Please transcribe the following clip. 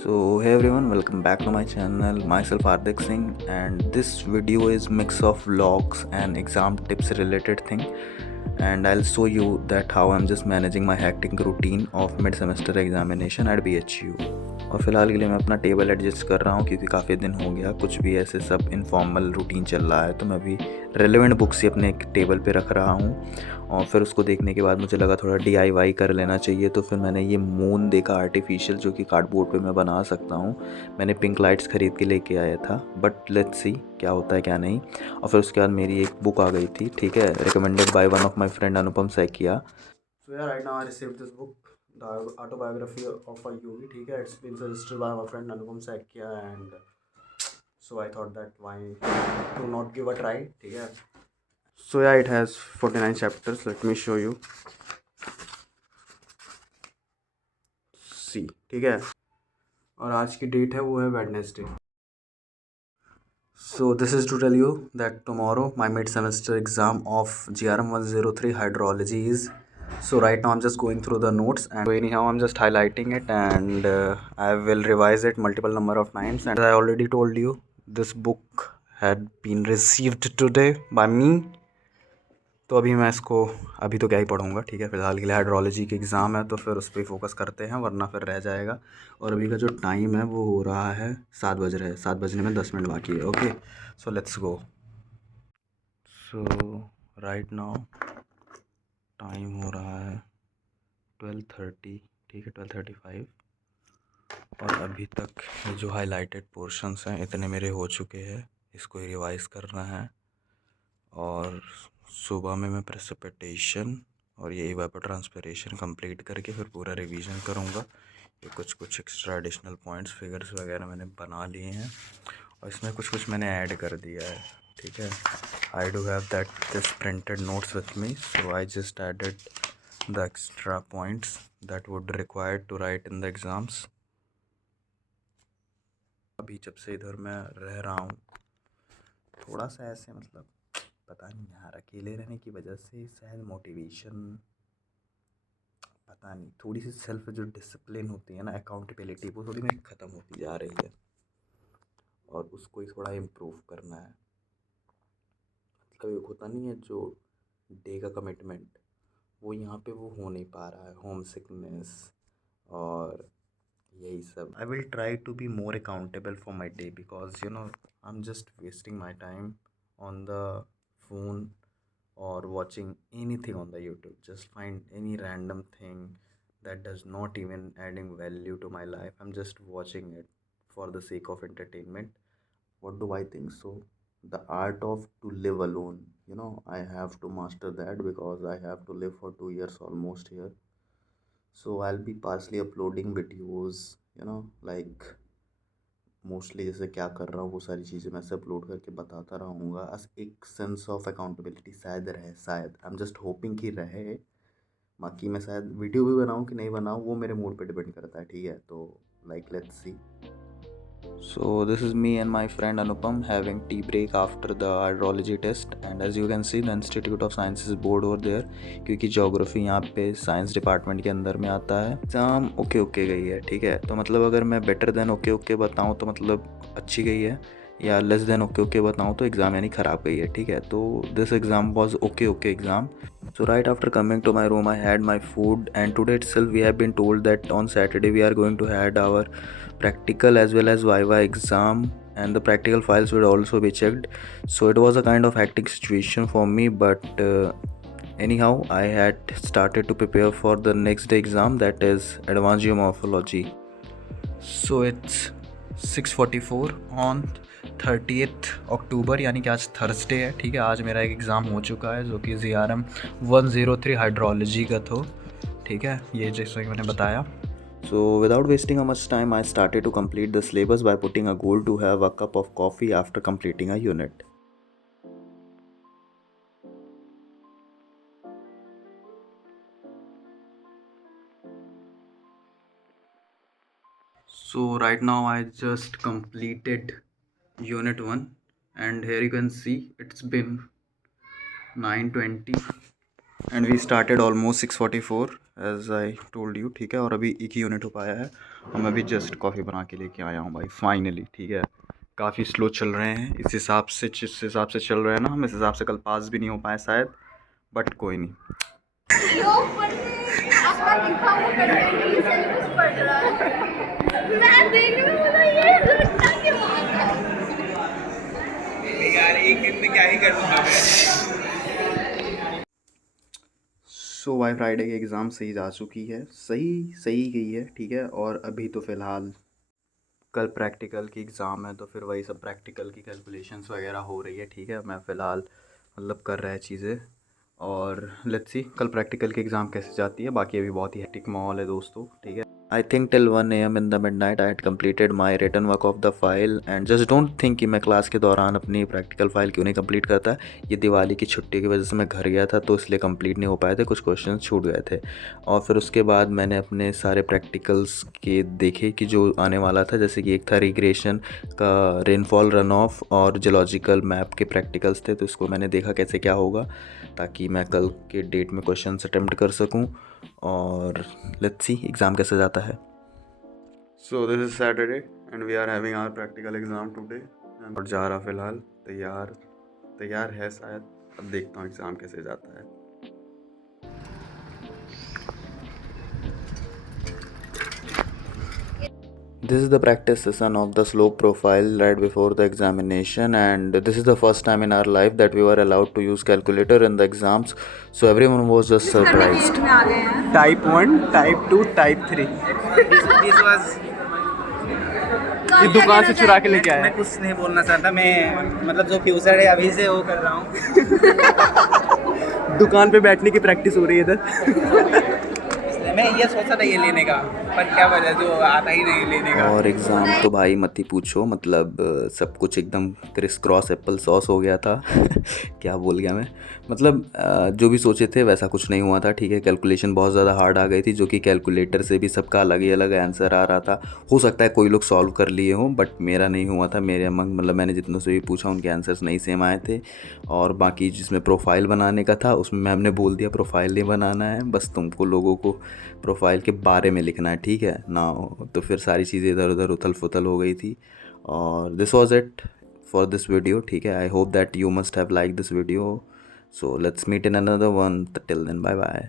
So hey everyone, welcome back to my channel. Myself Hardik Singh, and this video is mix of vlogs and exam tips related thing. And I'll show you that how I'm just managing my hectic routine of mid semester examination at BHU. और फ़िलहाल के लिए मैं अपना table adjust कर रहा हूँ क्योंकि काफ़ी दिन हो गया कुछ भी ऐसे सब इनफॉर्मल रूटीन चल रहा है, तो मैं अभी रेलेवेंट बुक्स ही अपने एक टेबल पे रख रहा हूँ। और फिर उसको देखने के बाद मुझे लगा थोड़ा DIY कर लेना चाहिए, तो फिर मैंने ये मून देखा आर्टिफिशियल, जो कि कार्डबोर्ड पे मैं बना सकता हूँ। मैंने पिंक लाइट्स ख़रीद के लेके आया था, बट लेट्स सी क्या होता है क्या नहीं। और फिर उसके बाद मेरी एक बुक आ गई थी, ठीक है, recommended by one of my friend Anupam Saikia. So yeah, right now I received this book, the autobiography of a yogi. ठीक है, it's been suggested by my friend Anupam Sakia, and so I thought that why to not give a try. ठीक है. So yeah, it has 49 chapters. Let me show you. See, ठीक है. और आज की date है वो है Wednesday. So this is to tell you that tomorrow my mid semester exam of GRM 103 hydrology is. So right now I'm just going through the notes, and so anyhow I'm just highlighting it, and I will revise it multiple number of times. And as I already told you, this book had been received today by me. तो अभी मैं इसको अभी तो क्या ही पढ़ूँगा, ठीक है। फ़िलहाल के लिए हाइड्रोलॉजी के एग्ज़ाम है तो फिर उस पर फोकस करते हैं, वरना फिर रह जाएगा। और अभी का जो टाइम है वो हो रहा है 7 बज रहे हैं, 7 बजने में 10 मिनट बाकी है। Okay, so let's go. So right now time हो रहा है 12:30, ठीक है, 12:35। और अभी तक ये जो हाईलाइटेड पोर्शंस हैं इतने मेरे हो चुके हैं, इसको रिवाइज करना है। और सुबह में मैं प्रेसिपिटेशन और ये इवेपोट्रांसपिरेशन कंप्लीट करके फिर पूरा रिवीजन करूँगा। ये कुछ एक्स्ट्रा एडिशनल पॉइंट्स फिगर्स वगैरह मैंने बना लिए हैं और इसमें कुछ मैंने ऐड कर दिया है, ठीक है। I do have that this printed notes with me, so I just added the extra points that would required to write in the exams. अभी जब से इधर मैं रह रहा हूँ थोड़ा सा ऐसे मतलब पता नहीं यार, अकेले रहने की वजह से शायद मोटिवेशन, पता नहीं, थोड़ी सी सेल्फ जो डिसिप्लिन होती है ना, अकाउंटेबिलिटी, वो थोड़ी मेरी ख़त्म होती जा रही है और उसको ही थोड़ा इम्प्रूव करना है। मतलब एक होता नहीं है जो डे का कमिटमेंट, वो यहाँ पे वो हो नहीं पा रहा है, होम सिकनेस और यही सब। I will try to be more accountable for my day because you know I am just wasting my time on the phone or watching anything on the YouTube. Just find any random thing that does not even adding value to my life. I'm just watching it for the sake of entertainment. What do I think? So the art of to live alone, I have to master that because I have to live for 2 years almost here. So I'll be partially uploading videos, like mostly जैसे क्या कर रहा हूँ वो सारी चीज़ें मैं से अपलोड करके बताता रहूँगा। अस एक सेंस ऑफ अकाउंटेबिलिटी शायद रहे, शायद आई एम जस्ट होपिंग कि रहे। बाकी मैं शायद वीडियो भी बनाऊँ कि नहीं बनाऊँ वो मेरे मूड पे डिपेंड करता है, ठीक है। तो like let's see. So this is me and my friend Anupam having tea break after the hydrology test, and as you can see the Institute of Sciences board over there, क्योंकि geography यहाँ पे science department के अंदर में आता है। Exam okay okay गई है, ठीक है। तो मतलब अगर मैं बेटर देन ओके ओके बताऊँ तो मतलब अच्छी गई है, या लेस देन ओके ओके बताऊँ तो एग्ज़ाम यानी ख़राब गई है, ठीक है। तो this exam was okay okay exam. So right after coming to my room, I had my food, and today itself we have been told that on Saturday we are going to had our practical as well as Viva exam, and the practical files will also be checked. So it was a kind of hectic situation for me, but anyhow I had started to prepare for the next day exam, that is advanced geomorphology. So it's 6:44 on 30th अक्टूबर, यानी कि आज Thursday है, ठीक है। आज मेरा एक exam हो चुका है जो कि GRM 103 हाइड्रोलॉजी का था, ठीक है, ये जैसे कि मैंने बताया। So without wasting much time, I started to complete the syllabus by putting a goal to have a cup of coffee after completing a unit. So right now I just completed unit 1, and here you can see it's been 9:20 and we started almost 6:44 as I told you, ठीक है। और अभी एक ही unit हो पाया है और मैं अभी जस्ट कॉफ़ी बना के लेके आया हूँ भाई, फाइनली, ठीक है। काफ़ी स्लो चल रहे हैं इस हिसाब से, जिस हिसाब से चल रहे हैं ना हम, इस हिसाब से कल पास भी नहीं हो पाए शायद, बट कोई नहीं। सो भाई फ्राइडे की एग्ज़ाम सही जा चुकी है, सही सही गई है, ठीक है। और अभी तो फ़िलहाल कल प्रैक्टिकल की एग्ज़ाम है, तो फिर वही सब प्रैक्टिकल की कैलकुलेशंस वगैरह हो रही है, ठीक है। मैं फ़िलहाल मतलब कर रहा है चीज़ें, और लेट्स सी कल प्रैक्टिकल की एग्ज़ाम कैसे जाती है। बाकी अभी बहुत ही हेक्टिक माहौल है दोस्तों, ठीक है। I think till 1 AM in the midnight I had completed my written work of the file and just don't think कि मैं क्लास के दौरान अपनी प्रैक्टिकल फ़ाइल क्यों नहीं कंप्लीट करता। ये दिवाली की छुट्टी की वजह से मैं घर गया था तो इसलिए कंप्लीट नहीं हो पाए थे, कुछ क्वेश्चंस छूट गए थे। और फिर उसके बाद मैंने अपने सारे प्रैक्टिकल्स के देखे कि जो आने वाला था, जैसे कि एक था रिग्रेशन का, रेनफॉल रन ऑफ और जियोलॉजिकल मैप के प्रैक्टिकल्स थे, तो इसको मैंने देखा कैसे क्या होगा ताकि मैं कल के डेट में क्वेश्चंस अटेम्प्ट कर सकूं। और लेट्स सी एग्ज़ाम कैसे जाता है। So this is Saturday and we are having our practical exam today. और जा रहा फ़िलहाल, तैयार है शायद, अब देखता हूँ एग्ज़ाम कैसे जाता है। This is the practice session of the slope profile right before the examination, and this is the first time in our life that we were allowed to use calculator in the exams, so everyone was just surprised. Type 1, Type 2, Type 3. This was ये दुकान से चुरा के लेके मैं आया। कुछ नहीं बोलना चाहता, मैं मतलब जो फ्यूचर है अभी से वो कर रहा हूँ। दुकान पे बैठने की प्रैक्टिस हो रही है इधर। इसलिए मैं ये सोचा था ये लेने का, पर क्या वजह जो आता ही नहीं लेने का। और एग्ज़ाम तो भाई मत ही पूछो, मतलब सब कुछ एकदम क्रिस क्रॉस एप्पल सॉस हो गया था। क्या बोल गया मैं, मतलब जो भी सोचे थे वैसा कुछ नहीं हुआ था, ठीक है। कैलकुलेशन बहुत ज़्यादा हार्ड आ गई थी, जो कि कैलकुलेटर से भी सबका अलग ही अलग आंसर आ रहा था। हो सकता है कोई लोग सॉल्व कर लिए हों, बट मेरा नहीं हुआ था। मेरे मतलब मैंने जितनों से भी पूछा उनके आंसर्स नहीं सेम आए थे। और बाकी जिसमें प्रोफाइल बनाने का था उसमें मैम ने बोल दिया प्रोफाइल नहीं बनाना है, बस तुमको लोगों को प्रोफाइल के बारे में लिखना है, ठीक है ना। तो फिर सारी चीज़ें इधर उधर उथल फुथल हो गई थी। और this was it for this video, ठीक है। I hope that you must have like this video, so let's meet in another one, till then bye bye.